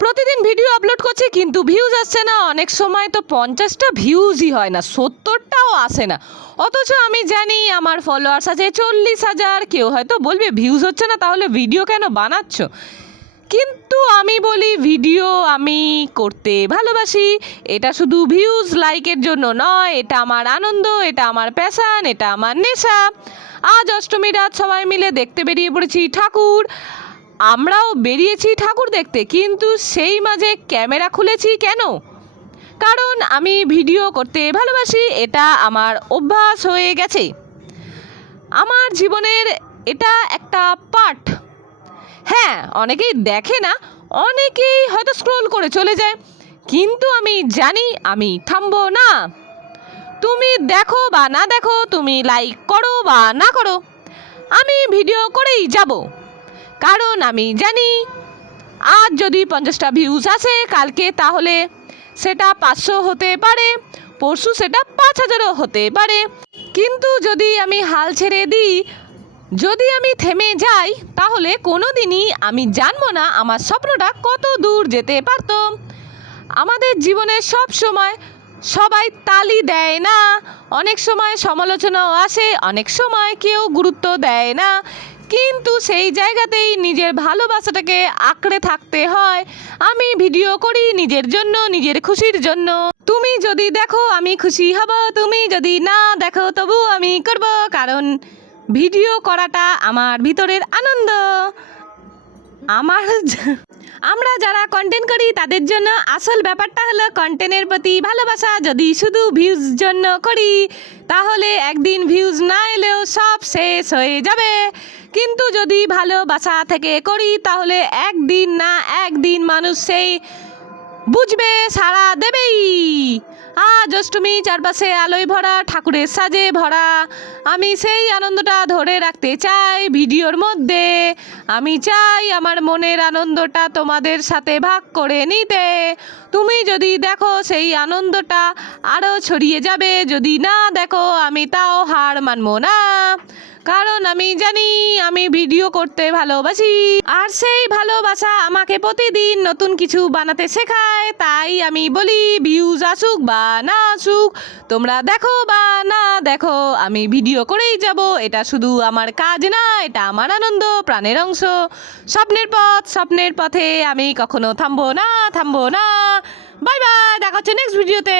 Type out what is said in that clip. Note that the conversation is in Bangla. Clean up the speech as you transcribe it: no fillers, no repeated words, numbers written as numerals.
প্রতিদিন ভিডিও আপলোড করছি কিন্তু ভিউজ আসছে না। অনেক সময় তো 50টা ভিউজই হয় না, 70টাও আসে না। অথচ আমি জানি আমার ফলোয়ার্স আছে 40,000। কেউ হয়তো বলবে ভিউজ হচ্ছে না, তাহলে ভিডিও কেন বানাচ্ছ? কিন্তু আমি বলি ভিডিও আমি করতে ভালোবাসি। এটা শুধু ভিউজ লাইকের জন্য নয়, এটা আমার আনন্দ, এটা আমার প্যাশান, এটা আমার নেশা। আজ অষ্টমী রাত সবাই মিলে দেখতে বেরিয়ে পড়েছি ঠাকুর। আমরাও বেরিয়েছি ঠাকুর দেখতে, কিন্তু সেই মাঝে ক্যামেরা খুলেছি কেন? কারণ আমি ভিডিও করতে ভালোবাসি, এটা আমার অভ্যাস হয়ে গেছে। আমার জীবনের এটা একটা পার্ট। হ্যাঁ, অনেকেই দেখে না, অনেকেই হয়তো স্ক্রোল করে চলে যায়, কিন্তু আমি জানি আমি থামবো না। তুমি দেখো বা না দেখো, তুমি লাইক করো বা না করো, আমি ভিডিও করেই যাব। কারণ আমি জানি আজ যদি 50টা ভিউজ আসে কালকে, তাহলে সেটা 500 হতে পারে, পরশু সেটা 5,000ও হতে পারে। কিন্তু যদি আমি হাল ছেড়ে দিই, যদি আমি থেমে যাই, তাহলে কোনো দিনই আমি জানবো না আমার স্বপ্নটা কত দূর যেতে পারত। আমাদের জীবনে সব সময় সবাই তালি দেয় না, অনেক সময় সমালোচনাও আসে, অনেক সময় কেউ গুরুত্ব দেয় না, কিন্তু সেই জায়গাতেই নিজের ভালোবাসাটাকে আঁকড়ে থাকতে হয়। আমি ভিডিও করি নিজের জন্য, নিজের খুশির জন্য। তুমি যদি দেখো আমি খুশি হব, তুমি যদি না দেখো তবু আমি করব, কারণ ভিডিও করাটা আমার ভিতরের আনন্দ। আমরা যারা কন্টেন্ট করি তাদের জন্য আসল ব্যাপারটা হলো কন্টেন্টের প্রতি ভালোবাসা। যদি শুধু ভিউজ জন্য করি, তাহলে একদিন ভিউজ না এলেও সব শেষ হয়ে যাবে। কিন্তু যদি ভালোবাসা থেকে করি, তাহলে একদিন না একদিন মানুষ সেই বুঝবে, সাড়া দেবেই। আজ অষ্টমী, চারপাশে আলোয় ভরা, ঠাকুরের সাজে ভরা। আমি সেই আনন্দটা ধরে রাখতে চাই ভিডিওর মধ্যে। আমি চাই আমার মনের আনন্দটা তোমাদের সাথে ভাগ করে নিতে। তুমি যদি দেখো সেই আনন্দটা আরও ছড়িয়ে যাবে, যদি না দেখো আমি তাও হার মানব না। কারণ আমি জানি আমি ভিডিও করতে ভালোবাসি, আর সেই ভালোবাসা আমাকে প্রতিদিন নতুন কিছু বানাতে শেখায়। তাই আমি বলি ভিউজ আসুক বা না আসুক, তোমরা দেখো বা না দেখো, আমি ভিডিও করেই যাব। এটা শুধু আমার কাজ না, এটা আমার আনন্দ, প্রাণের অংশ, স্বপ্নের পথ, স্বপ্নের পথে আমি কখনো থামবো না। বাই বাই, দেখা হচ্ছে নেক্সট ভিডিওতে।